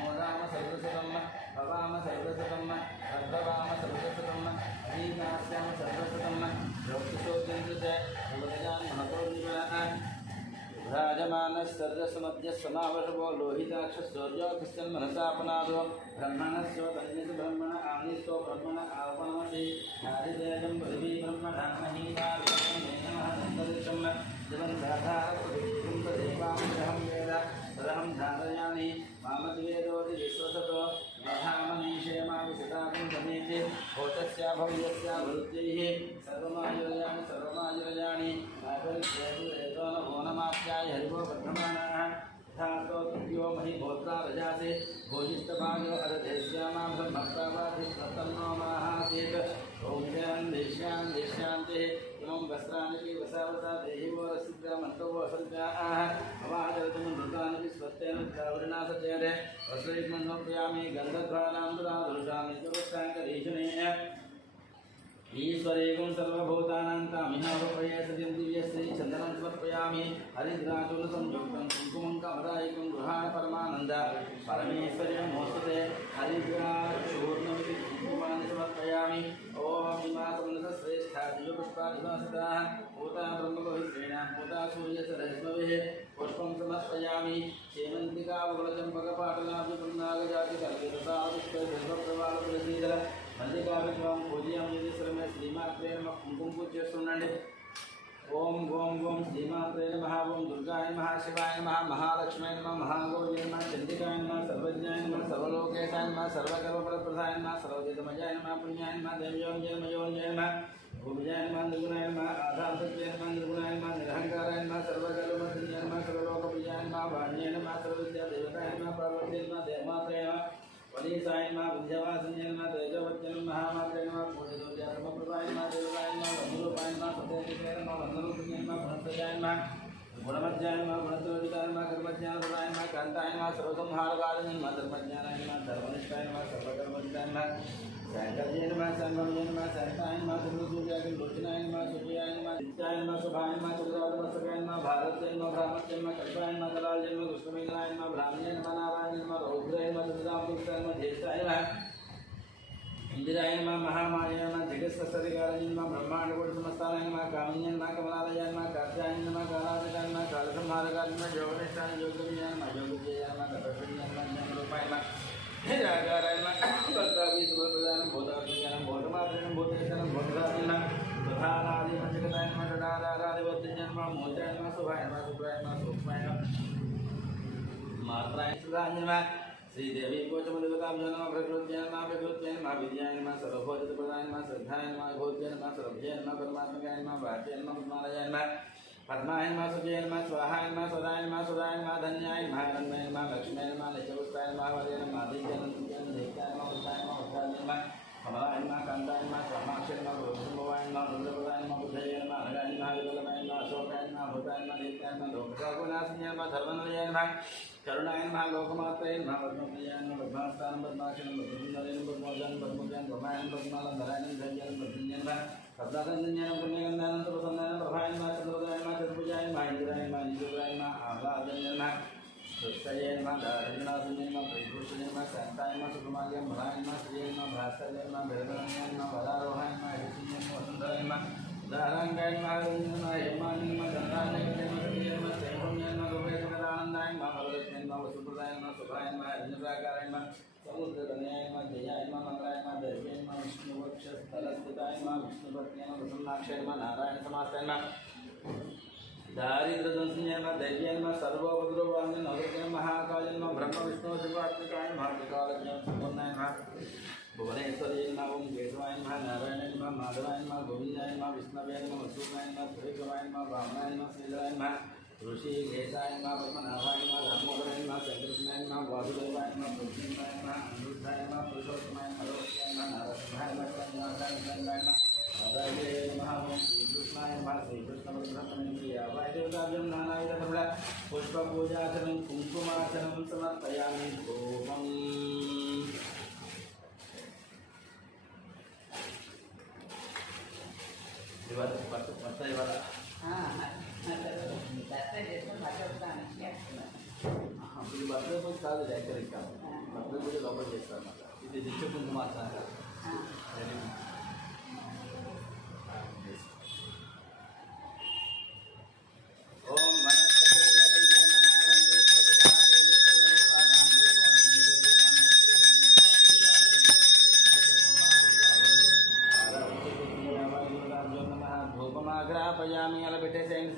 मोदाम सर्वशतं भवाम सर्वशतं भद्रवाम सर्वशतं अहीनास्याम सर्वशतं ज्योतिषो चन्द्रस्य भवजान् महतो निवः भ्राजमानस्तर्जसमध्यसमावशवो लोहिताक्षसूर्योऽखिस्तन्मनसापनादो ब्रह्मणस्योतन्यस ब्रह्मण आनिस्तो ब्रह्मण आपणमसि हरिदेवं पृथिवी ब्रह्मणा महीना नमः जगन्धाधारप्रभुं तदेवां वेद तदहं धारयामि मामद्वेदोति विश्वसतो मेधामनीषेमाविशताकं समीचे भूतस्या भव्यस्या वृत्तिः सर्वमायुरजानि नागरिकेतो न भुवनमाप्याय हरिवो वर्धमानाः यथातो तृतीयो महि गोत्रा रजासे भोजिष्ठभागो अरधेस्यामां ब्रह्मप्रावाधिस्तन्नो माहासीत् ॐ शान्तिः इमं वस्त्राणि वसावसा देहि वो रसिद्रामन्तो वो असर्गाः अवाचरतुमृतानि स्वस्तेन द्रावृणासचेदे वस्त्रैर्मन्नोपयामि गन्धध्वानां दुराधुषामि स्वस्ताङ्करीशने ईश्वरेकं सर्वभूतानां तामिहावपये सत्यं दिव्यश्री चन्दनं समर्पयामि हरिद्राचूर्णसंयुक्तं कुङ्कुमं कमलायिकं गृहाण परमानन्द परमेश्वर्यमोस्तुते हरिद्राचूर्णमिति कुङ्कुमानि समर्पयामि ॐ इमासमनसश्रेष्ठा दिव्यपुष्पादिवासिताः भूता ब्रह्मपवित्रेण भूता सूर्यसरस्मभिः पुष्पं समर्पयामि शेमन्तिकावगलचम्पकपाटलाभिपुन्नागजातिकल्पितसाविष्टसर्वप्रवालप्रसीदर मल्लिकाभित्वां पूजयामि यदि सर्वे श्रीमात्रे नमः कुङ्कुम पूज्यस्तुन्नंडि ओम गोम गोम श्रीमात्रे नमः ओम दुर्गाय नमः शिवाय नमः महालक्ष्म्यै नमः महागौर्यै नमः चण्डिकाय नमः सर्वज्ञाय नमः सर्वलोकेशाय नमः सर्वकर्मफलप्रदाय नमः सर्वजितमयाय नमः पुण्याय नमः देव्योंजय नमः भूमिजाय नमः निर्गुणाय नमः आधारसत्ये नमः निर्गुणाय नमः निरहंकाराय नमः सर्वकर्मफलप्रदाय नमः सर्वलोकप्रियाय नमः वाण्याय नमः सर्वविद्यादेवताय नमः पार्वत्यै नमः देवमात्रे नमः वनीसाय नमः विद्यावासिन्ये नमः तेजोवत्यै नमः महामात्रे नमः पूजितोद्यात्मप्रभाय नमः देवताय नमः वन्दरूपाय नमः सत्यजिताय नमः वन्दरूपिणे नमः गुणत्रयाय नमः गुणमध्याय नमः गुणत्रयोदिताय नमः कर्मज्ञानप्रदाय नमः कान्ताय नमः सर्वसंहारकारिणे नमः धर्मज्ञानाय नमः धर्मनिष्ठाय नमः सर्वकर्मजिताय नमः शंकर्ये नमः संगमये नमः शान्ताय नमः दुर्गसूर्याय लोचनाय नमः सूर्याय नमः नित्याय नमः शुभाय नमः चतुरार्धमस्तकाय नमः भारते नमः ब्राह्मणे नमः कल्पाय नमः कलाय नमः कृष्णमेघनाय नमः ब्राह्मणे नमः नारायणाय नमः रौद्राय नमः चतुरार्धमस्तकाय नमः ज्येष्ठाय नमः इंदिराय नमः महामायाय नमः जगत्सस्तिकाराय नमः ब्रह्मांडकोटिसमस्ताय नमः कामिन्याय नमः कमलालयाय नमः कार्त्याय नमः कालाधिकाय नमः कालसंहारकाय नमः योगनिष्ठाय योगविजयाय नमः योगविजयाय नमः कपटविजयाय नमः ज्ञानरूपाय नमः निराकाराय नमः भक्ताभि सुभप्रदानं भूतात्मज्ञानं भूतमात्रेण भूतेशनं भूतधात्मनं प्रधानादि पंचकताय नमः षडाधारादिवत्तिजय नमः मोचाय नमः शुभाय नमः शुक्राय नमः सूक्ष्माय नमः मात्राय सुधाय नमः श्रीदेवी कोचमदेवतां नमः प्रकृत्यै नमः विद्याय नमः सर्वभूतप्रदाय नमः श्रद्धाय नमः भूत्यै नमः सर्वभ्ये नमः परमात्मकाय नमः वाच्यै नमः पद्मालयाय नमः पद्माय नमः सुजय नमः स्वाहाय नमः स्वदाय नमः सुदाय नमः धन्याय नमः रन्मय नमः लक्ष्म्यै नमः नित्यपुष्पाय नमः वरदे नमः आदित्यनन्दित्याय नमः उत्ताय नमः उत्ताय नमः कमलाय नमः कान्ताय नमः स्वामाक्षय नमः गुरुसंभवाय नमः रुद्रप्रदाय नमः बुद्धये नमः अनगाय नमः विकलमाय नमः अशोकाय नमः भूताय नमः नित्याय नमः लोकशाकुनाशिन्याय नमः धर्मनिलयाय नमः करुणाय नमः लोकमात्रये नमः पद्मप्रियाय नमः पद्मास्थानं पद्माक्षरं पद्मसुन्दरेण पद्मोजानं पद्मज्ञानं पद्मायनं पद्मालंधरायनं धैर्यानं पद्मन्याय नमः पद्मासंज्ञानं पुण्यगन्धानं तपसन्धानं प्रभाय नमः चतुर्भुजाय नमः चतुर्भुजाय नमः इंद्राय नमः इंद्राय नमः आह्लादन्याय नमः सुष्टये नमः दारिद्र्यनाशिन्याय नमः परिपुष्टाय नमः शान्ताय नमः सुकुमार्याय भराय नमः श्रिये नमः भास्कराय नमः भैरवाय नमः बलारोहाय नमः हरिसिंहाय नमः वसुन्धराय नमः दारांगाय नमः नमः हेमाय नमः चन्द्राय नमः नमः शैभुण्याय नमः रूपेशकरानन्दाय नमः वरदत्याय नमः वसुप्रदाय नमः शुभाय नमः अग्निप्राकाराय नमः समुद्रतनयाय नमः जयाय नमः मंगलाय नमः दैव्याय नमः विष्णुवक्षस्थलस्थिताय नमः विष्णुपत्न्याय नमः प्रसन्नाक्षाय नमः नारायणसमास्ताय नमः दारिद्र्यदंशनाय नमः दैव्याय नमः सर्वोपद्रवाय नमः महाकाय नमः ब्रह्म विष्णु शिवात्मिकाय नमः कालज्ञान संपन्नाय नमः भुवनेश्वरी नमः ओम केशवाय नमः नारायणाय नमः माधवाय नमः गोविंदाय नमः विष्णवे नमः वसुदेवाय नमः त्रिविक्रमाय नमः वामनाय नमः श्रीधराय नमः ऋषिकेशाय नमः पद्मनाभाय नमः दामोदराय नमः शंकरकृष्णाय नमः वासुदेवाय नमः प्रद्युम्नाय नमः अनिरुद्धाय नमः पुरुषोत्तमाय नमः रोहिताय नमः नारसिंहाय नमः चन्द्रनाथाय नमः नारायणाय नमः ओम श्रीकृष्णाय नमः श्रीकृष्णपरब्रह्मणे देवताभ्यं नानाविधफल पुष्पपूजाचरणं कुङ्कुमाचरणं समर्पयामि धूपम् ఇవాళ ఇవాళ ఇది బర్త్డే పూజ కాదు డైరెక్టర్ కాదు బర్త్డే పూజ లోపల చేస్తారు అన్నమాట ఇది నిత్య కుంకుమార్చన ఓం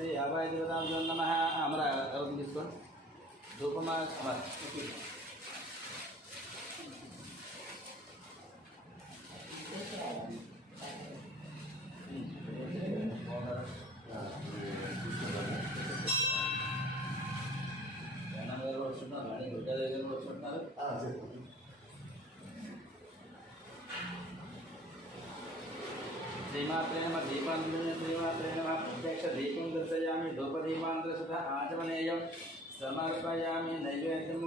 శ్రీ అభయ దేవతాభ్యో నమః. అమర ఎవరిని తీసుకోండి. ధూపమా అమర. श्रीमात्रे नमः. दीपान्तरेण श्रीमात्रे नमः. प्रत्यक्षदीपं दर्शयामि. धूपदीपान्तरसुतः आचमनेयं समर्पयामि. नैवेद्यं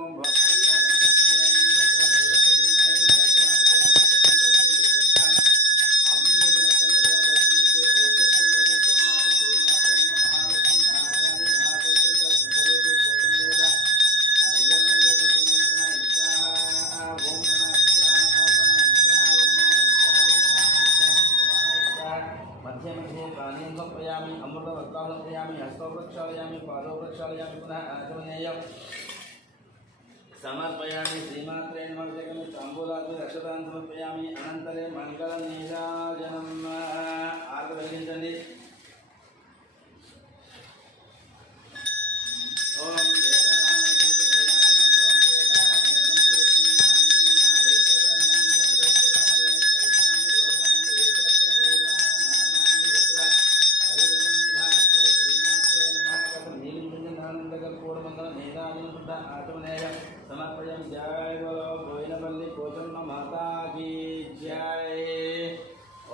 मध्ये मध्ये प्राणेन समर्पयामि. अमृतवस्त्रां समर्पयामि. हस्तौ प्रक्षालयामि. पादौ प्रक्षालयामि. पुनः आचमनेयं समर्पयामि. श्रीमात्रे नमः. ताम्बूलाग्नि रक्षतां समर्पयामि. अनन्तरे मङ्गलनीराजनम् आरति వెలిగించండి. ఓం समर्पयं. जय बोलो बोयनपल्ली पोचम्म माता की जय.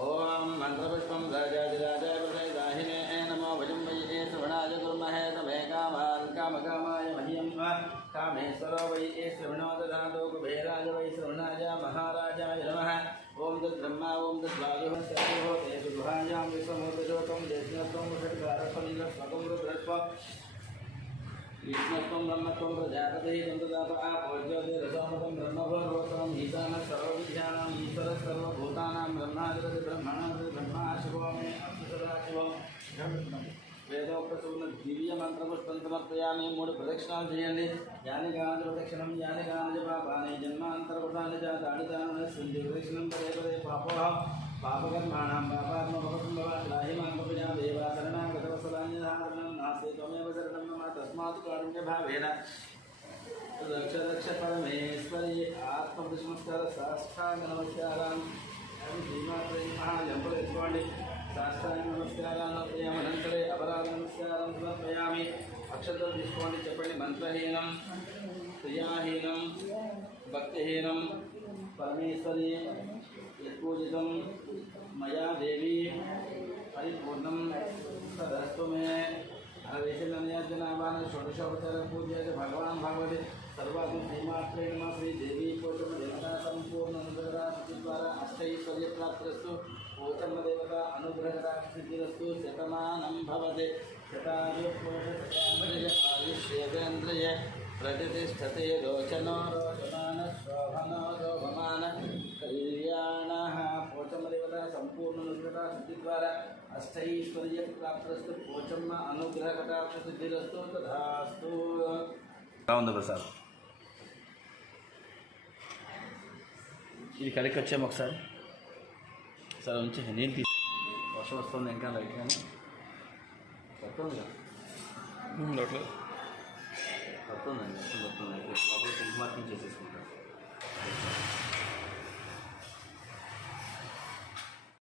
ओम मंत्रपुष्पं राजाधिराजाय दाहिने नमो भजं वै श्रवणाय कुर्महे तमे कामान् कामकामाय मह्यं कामेश्वरो वै श्रवणो ददातु कुबेराय वै श्रवणाय महाराजाय नमः. ओम तद्ब्रह्मा ओम तद्वायुः सर्वो तेषु गुहायां विश्वमूर्तिशोकं देशनत्वं षट्कारकं स्वकं रुद्रत्वं विष्णुत्वं ब्रह्मत्वं प्रजापतिः तन्तदाता पूज्योतिरसोमतं ब्रह्मभूर्वोत्तमं ईशानः सर्वविद्यानाम् ईश्वरः सर्वभूतानां ब्रह्माधिपति ब्रह्मणाधिपति ब्रह्मा शिवो मे अस्तु सदाशिवं. వేదోక్తసూన దివ్య మంత్రపుష్పం సమర్పయామి. 3 ప్రదక్షిణాలు చేయండి. యాని గాన ప్రదక్షిణం యాని గాన పాపాని జన్మాంతరకృతాని చ తాడితాని సంధి ప్రదక్షిణం పదే పదే పాపోహం పాపకర్మాణం పాపాత్మభవసంభవ త్రాహిమాం కపిజా దేవా శరణాగతవసలాన్యధారణం నాస్తి త్వమేవ శరణం మమ తస్మాత్ కారుణ్యభావేన రక్ష రక్ష పరమేశ్వరి. ఆత్మనమస్కార సాష్టాంగ నమస్కారాన్ని శ్రీమాత్రే నమః. ఎంపలు ఎత్తుకోండి. సాష్టాంగ నమస్కారాన్ని అనంతరే అపరాధ నమస్కారం సమర్పయామి. అక్షతలు తీసుకోండి. చెప్పండి. మంత్రహీనం క్రియాహీనం భక్తిహీనం పరమేశ్వరి యత్పూజితం మయా దేవి పరిపూర్ణం తదస్తు మే. अवेशनाभान षोडशोपचार पूज्य भगवान भगवती सर्वात्म श्रीमात्रे नमः. श्रीदेवी पोषम देवता संपूर्ण अनुग्रह द्वारा अष्टैश्वर्य प्राप्तिरस्तु. पोषम देवता अनुग्रह सिद्धिरस्तु. शतमानं भवते शतायुष्येन्द्रिय प्रतिष्ठते रोचनो रोचमान शोभनो शोभमान कल्याणः. पोषम देवता संपूर्ण अनुग्रह सिद्धि द्वारा अष्टैश्वर्य प्राप्तिरस्तु. पोचम्म अनुग्रह कटाक्ष सिद्धिरस्तु तथास्तु. ప్రసాద్ ఇది కడికి వచ్చాము ఒకసారి సార్ ఉంచి నీళ్ళు తీసి వర్షం వస్తుంది ఇంకా లైట్ కానీ వస్తుంది కదా వస్తుందండి వస్తుంది లోపల కుంకుమార్కం చేసేసుకుంటాం.